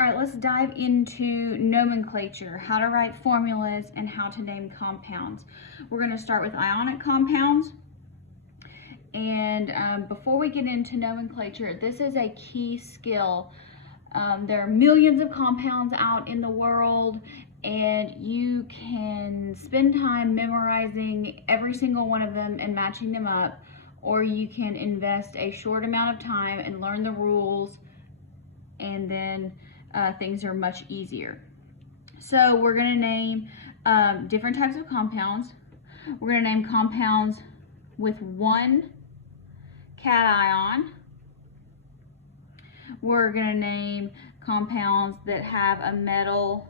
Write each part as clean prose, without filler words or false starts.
All right, let's dive into nomenclature, how to write formulas and how to name compounds. We're going to start with ionic compounds. And before we get into nomenclature, this is a key skill. There are millions of compounds out in the world, and you can spend time memorizing every single one of them and matching them up, or you can invest a short amount of time and learn the rules, and then things are much easier. So we're going to name different types of compounds. We're going to name compounds with one cation. We're going to name compounds that have a metal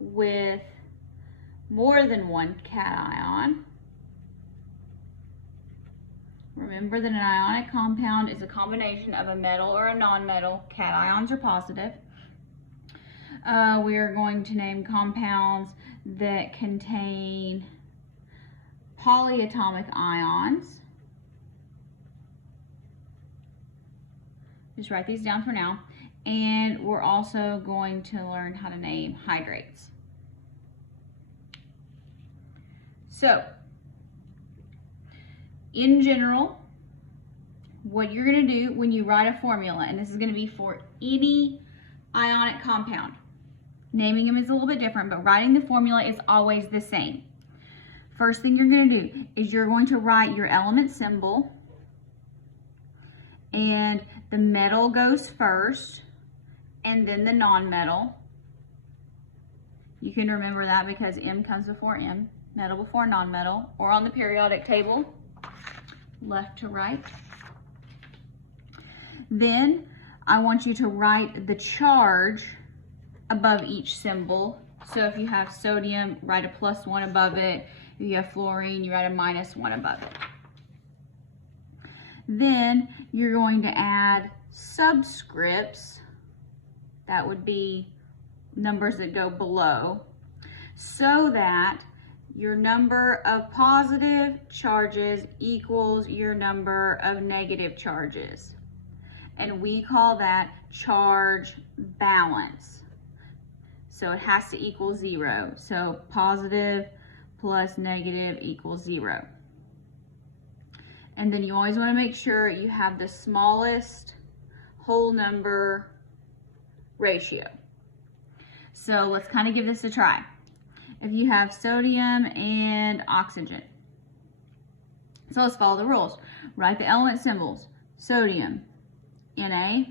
with more than one cation. Remember that an ionic compound is a combination of a metal or a non-metal. Cations are positive. We are going to name compounds that contain polyatomic ions. Just write these down for now. And we're also going to learn how to name hydrates. So, in general, what you're going to do when you write a formula, and this is going to be for any ionic compound, naming them is a little bit different, but writing the formula is always the same. First thing you're going to do is you're going to write your element symbol, and the metal goes first, and then the non-metal. You can remember that because M comes before M, metal before non-metal, or on the periodic table, left to right. Then I want you to write the charge above each symbol. So if you have sodium, write a +1 above it. If you have fluorine, you write a -1 above it. Then you're going to add subscripts. That would be numbers that go below, so that your number of positive charges equals your number of negative charges. And we call that charge balance. So it has to equal 0. So positive plus negative equals 0. And then you always want to make sure you have the smallest whole number ratio. So let's kind of give this a try. If you have sodium and oxygen. So let's follow the rules. Write the element symbols. Sodium, Na,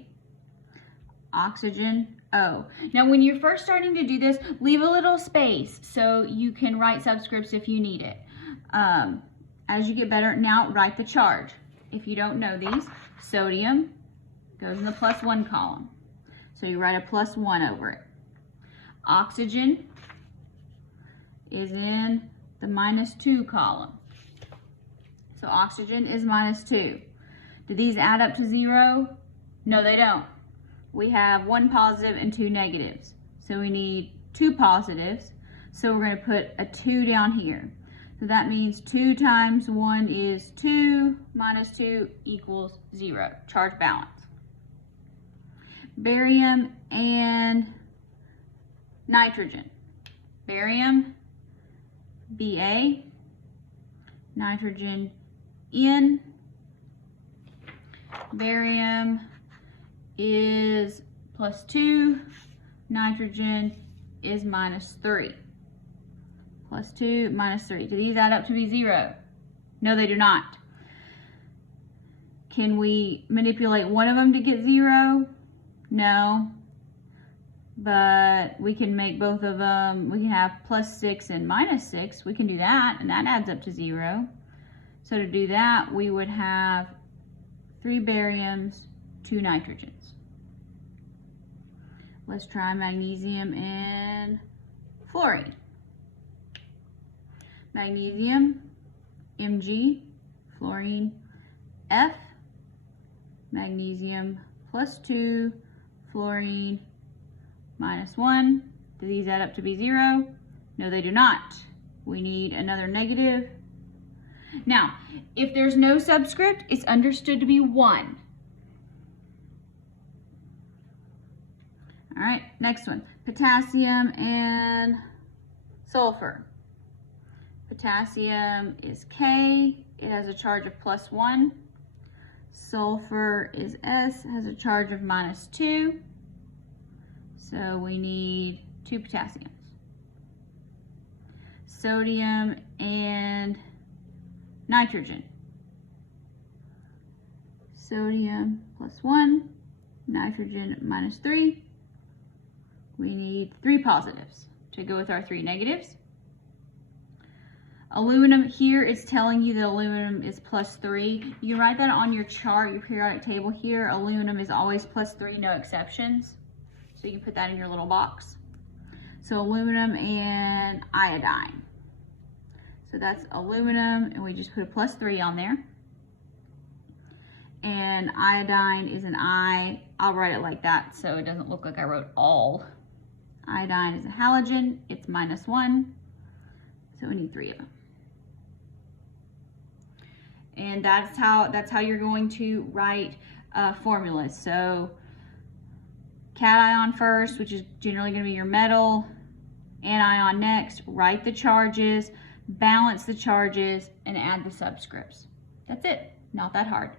oxygen, O. Now when you're first starting to do this, leave a little space so you can write subscripts if you need it. As you get better, now write the charge. If you don't know these, sodium goes in the +1 column. So you write a +1 over it. Oxygen is in the -2 column. So oxygen is -2. Do these add up to 0? No, they don't. We have 1 positive and 2 negatives. So we need 2 positives. So we're going to put a 2 down here. So that means 2 times 1 is 2, -2 equals 0. Charge balance. Barium and nitrogen. Barium, Ba, nitrogen, N. Barium is +2, nitrogen is -3. +2, -3. Do these add up to be 0? No, they do not. Can we manipulate one of them to get 0? No. But we can make both of them, we can have +6 and -6. We can do that, and that adds up to 0. So to do that, we would have 3 bariums, 2 nitrogens. Let's try magnesium and fluorine. Magnesium, Mg, fluorine, F. Magnesium +2, fluorine -1. Do these add up to be 0? No, they do not. We need another negative. Now, if there's no subscript, it's understood to be 1. All right, next one, potassium and sulfur. Potassium is K, it has a charge of +1. Sulfur is S, has a charge of -2. So we need 2 potassiums. Sodium and nitrogen. Sodium +1, nitrogen -3. We need 3 positives to go with our 3 negatives. Aluminum, here it's telling you that aluminum is +3. You write that on your chart, your periodic table here. Aluminum is always +3, no exceptions. So you can put that in your little box. So aluminum and iodine. So that's aluminum, and we just put a +3 on there. And iodine is an I. I'll write it like that so it doesn't look like I wrote all. Iodine is a halogen, it's -1. So we need 3 of them. And that's how you're going to write formulas. So cation first, which is generally going to be your metal, anion next. Write the charges, balance the charges, and add the subscripts. That's it. Not that hard.